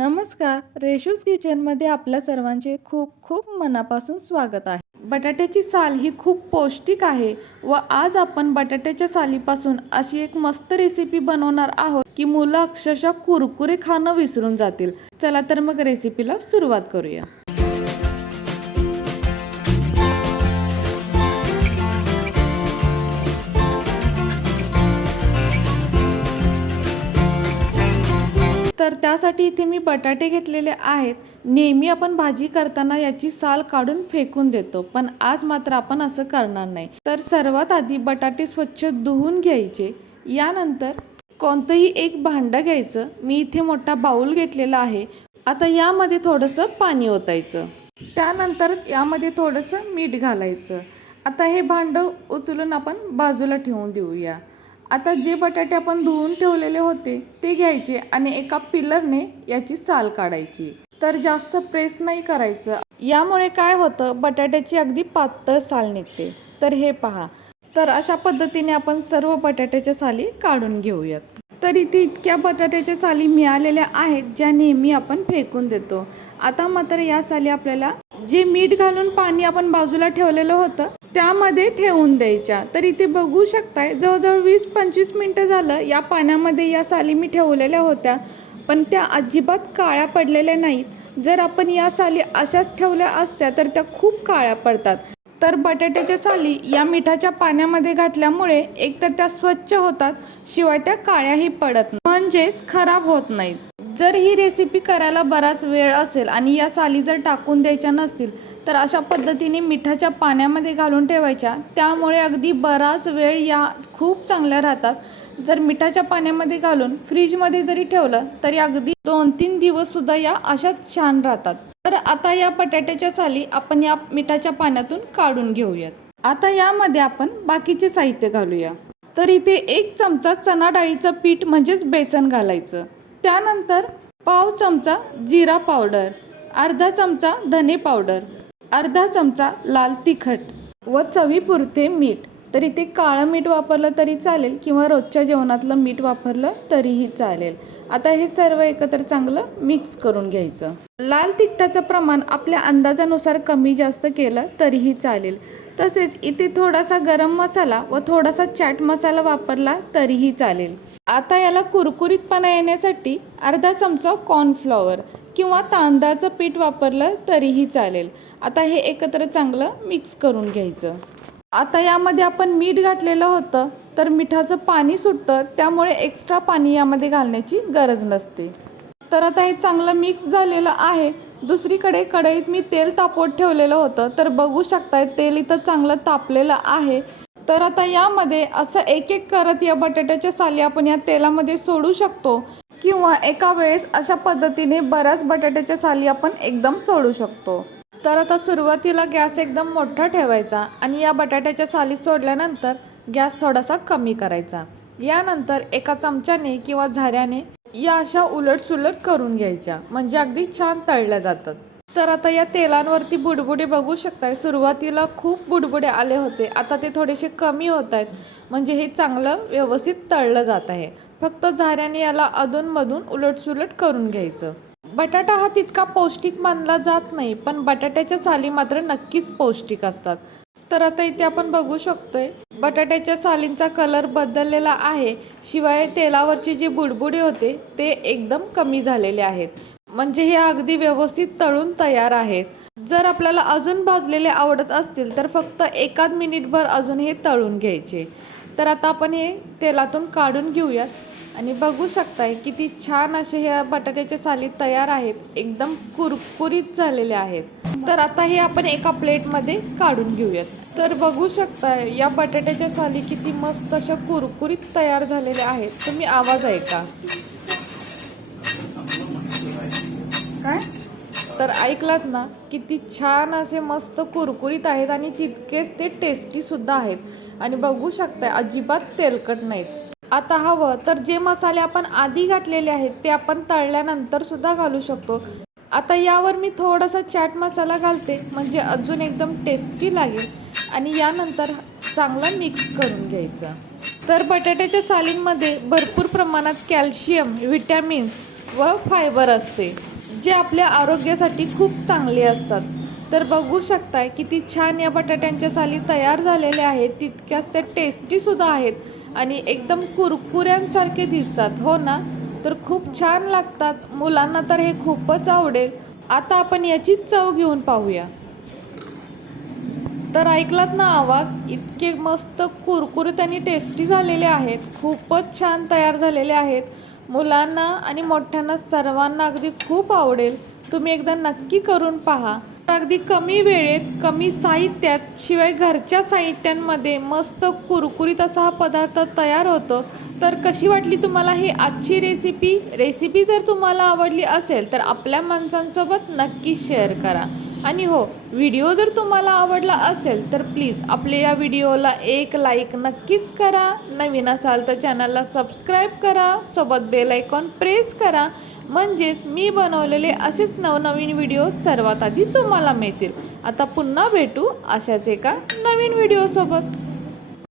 नमस्कार रेशूज किचनमध्ये आपल्या सर्वांचे खूप खूप मनापासून स्वागत आहे. बटाट्याची साल ही खूप पौष्टिक आहे व आज आपण बटाट्याच्या सालीपासून अशी एक मस्त रेसिपी बनवणार आहोत की मुलं अक्षरशः कुरकुरे खाणं विसरून जातील. चला तर मग रेसिपीला सुरुवात करूया. तर त्यासाठी इथे मी बटाटे घेतलेले आहेत. नेहमी आपण भाजी करताना याची साल काढून फेकून देतो पण आज मात्र आपण असं करणार नाही. तर सर्वात आधी बटाटे स्वच्छ धुवून घ्यायचे. यानंतर कोणतंही एक भांडं घ्यायचं. मी इथे मोठा बाऊल घेतलेला आहे. आता यामध्ये थोडंसं पाणी ओतायचं. त्यानंतर यामध्ये थोडंसं मीठ घालायचं. आता हे भांडं उचलून आपण बाजूला ठेवून देऊया. आता जे बटाटे आपण धुवून ठेवलेले होते ते घ्यायचे आणि एका पिलरने याची साल काढायची. तर जास्त प्रेस नाही करायचं. यामुळे काय होतं बटाट्याची अगदी पातळ साल निघते. तर हे पहा. तर अशा पद्धतीने आपण सर्व बटाट्याच्या साली काढून घेऊयात. तर इथे इतक्या बटाट्याच्या साली मिळालेल्या आहेत ज्या नेहमी आपण फेकून देतो. आता मात्र या साली आपल्याला जे मीठ घालून पाणी आपण बाजूला ठेवलेलं होतं त्यामध्ये ठेवून द्यायच्या. तर इथे बघू शकताय जवळजवळ वीस पंचवीस मिनटं झालं या पाण्यामध्ये या साली मी ठेवलेल्या होत्या. पण त्या अजिबात काळ्या पडलेल्या नाहीत. जर आपण या साली अशाच ठेवल्या असत्या तर त्या खूप काळ्या पडतात. तर बटाट्याच्या साली या मिठाच्या पाण्यामध्ये घातल्यामुळे एकतर त्या स्वच्छ होतात शिवाय त्या काळ्याही पडत म्हणजेच खराब होत नाहीत. जर ही रेसिपी करायला बराच वेळ असेल आणि या साली जर टाकून द्यायच्या नसतील तर अशा पद्धतीने मिठाच्या पाण्यामध्ये घालून ठेवायच्या. त्यामुळे अगदी बराच वेळ या खूप चांगल्या राहतात. जर मिठाच्या पाण्यामध्ये घालून फ्रीजमध्ये जरी ठेवलं तरी अगदी दोन तीन दिवस सुद्धा या अशाच छान राहतात. तर आता या बटाट्याच्या साली आपण या मिठाच्या पाण्यातून काढून घेऊयात. आता यामध्ये आपण बाकीचे साहित्य घालूया. तर इथे एक चमचा चणा डाळीचं पीठ म्हणजेच बेसन घालायचं. त्यानंतर पाव चमचा जिरा पावडर अर्धा चमचा धने पावडर अर्धा चमचा लाल तिखट व चवीपुरते मीठ. तर इथे काळं मीठ वापरलं तरी चालेल किंवा रोजच्या जेवणातलं मीठ वापरलं तरीही चालेल. आता हे सर्व एकत्र चांगलं मिक्स करून घ्यायचं. लाल तिखटाचं प्रमाण आपल्या अंदाजानुसार कमी जास्त केलं तरीही चालेल. तसेच इथे थोडासा गरम मसाला व थोडासा चाट मसाला वापरला तरीही चालेल. आता याला कुरकुरीतपणा येण्यासाठी अर्धा चमचा कॉर्नफ्लॉवर किंवा तांदळाचं पीठ वापरलं तरीही चालेल. आता हे एकत्र चांगलं मिक्स करून घ्यायचं. आता यामध्ये आपण मीठ घातलेलं होतं तर मिठाचं पाणी सुटतं त्यामुळे एक्स्ट्रा पाणी यामध्ये घालण्याची गरज नसते. तर आता हे चांगलं मिक्स झालेलं आहे. दुसरीकडे कढईत मी तेल तापवत ठेवलेलं होतं तर बघू शकताय तेल इथं चांगलं तापलेलं आहे. तर आता यामध्ये असं एक एक करत या बटाट्याच्या साली आपण या तेलामध्ये सोडू शकतो. किंवा एका वेळेस अशा पद्धतीने बऱ्याच बटाट्याच्या साली आपण एकदम सोडू शकतो. तर आता सुरुवातीला गॅस एकदम मोठा ठेवायचा आणि या बटाट्याच्या साली सोडल्यानंतर गॅस थोडासा कमी करायचा. यानंतर एका चमच्याने किंवा झाऱ्याने या अशा उलट सुलट करून घ्यायच्या. म्हणजे अगदी छान तळल्या जातात. तर आता या तेलांवरती बुडबुडे बघू शकताय. सुरुवातीला खूप बुडबुडे आले होते. आता ते थोडेसे कमी होत आहेत. म्हणजे हे चांगलं व्यवस्थित तळलं जात आहे. फक्त झाऱ्याने याला अधूनमधून उलटसुलट करून घ्यायचं. बटाटा हा तितका पौष्टिक मानला जात नाही पण बटाट्याच्या साली मात्र नक्कीच पौष्टिक असतात. तर आता इथे आपण बघू शकतोय बटाट्याच्या सालींचा कलर बदललेला आहे. शिवाय तेलावरचे जे बुडबुडे होते ते एकदम कमी झालेले आहेत. म्हणजे हे अगदी व्यवस्थित तळून तयार आहेत. जर आपल्याला अजून भाजलेले आवडत असतील तर फक्त एकाच मिनिटभर अजून हे तळून घ्यायचे. तर आता आपण हे तेलातून काढून घेऊयात. आणि बघू शकताय किती छान असे ह्या बटाट्याच्या साली तयार आहेत. एकदम कुरकुरीत झालेले आहेत. तर आता हे आपण एका प्लेटमध्ये काढून घेऊयात. तर बघू शकताय या बटाट्याच्या साली किती मस्त अशा कुरकुरीत तयार झालेल्या आहेत. तुम्ही आवाज ऐका. काय? तर ऐकलात ना किती छान असे मस्त कुरकुरीत आहेत आणि तितकेच ते टेस्टी सुद्धा आहेत. आणि बघू शकताय अजिबात तेलकट नाहीत. आता हवं तर जे मसाले आपण आधी घातलेले आहेत ते आपण तळल्यानंतर सुद्धा घालू शकतो. आता यावर मी थोडासा चाट मसाला घालते म्हणजे अजून एकदम टेस्टी लागेल. आणि यानंतर चांगलं मिक्स करून घ्यायचं. तर बटाट्याच्या सालींमध्ये भरपूर प्रमाणात कॅल्शियम व्हिटॅमिन्स व फायबर असते. जे आपल्या आरोग्यासाठी खूप चांगले असतात. तर बघू शकताय किती छान या बटाट्यांच्या साली तयार झालेल्या आहेत. तितक्याच त्या टेस्टीसुद्धा आहेत. आणि एकदम कुरकुऱ्यांसारखे दिसतात. हो ना? तर खूप छान लागतात. मुलांना तर हे खूपच आवडेल. आता आपण याची चव घेऊन पाहूया. तर ऐकलात ना आवाज? इतके मस्त कुरकुरीत आणि टेस्टी झालेले आहेत. खूपच छान तयार झालेले आहेत. मुलांना आणि मोठ्यांना सर्वांना अगदी खूप आवडेल. तुम्ही एकदा नक्की करून पहा. अगदी कमी वेळेत कमी साहित्यात शिवाय घरच्या साहित्यांमध्ये मस्त कुरकुरीत असा हा पदार्थ तयार होतो. तर कशी वाटली तुम्हाला ही आजची रेसिपी रेसिपी जर तुम्हाला आवडली असेल तर आपल्या माणसांसोबत नक्की शेअर करा. आणि हो व्हिडिओ जर तुम्हाला आवडला असेल तर प्लीज आपल्या या व्हिडिओला एक लाईक नक्कीच करा. नवीन असाल तर चॅनलला सबस्क्राईब करा. सोबत बेल आयकॉन प्रेस करा. म्हणजेच मी बनवलेले असेच नवनवीन व्हिडिओ सर्वात आधी तुम्हाला मिळतील. आता पुन्हा भेटू अशाच एका नवीन व्हिडिओसोबत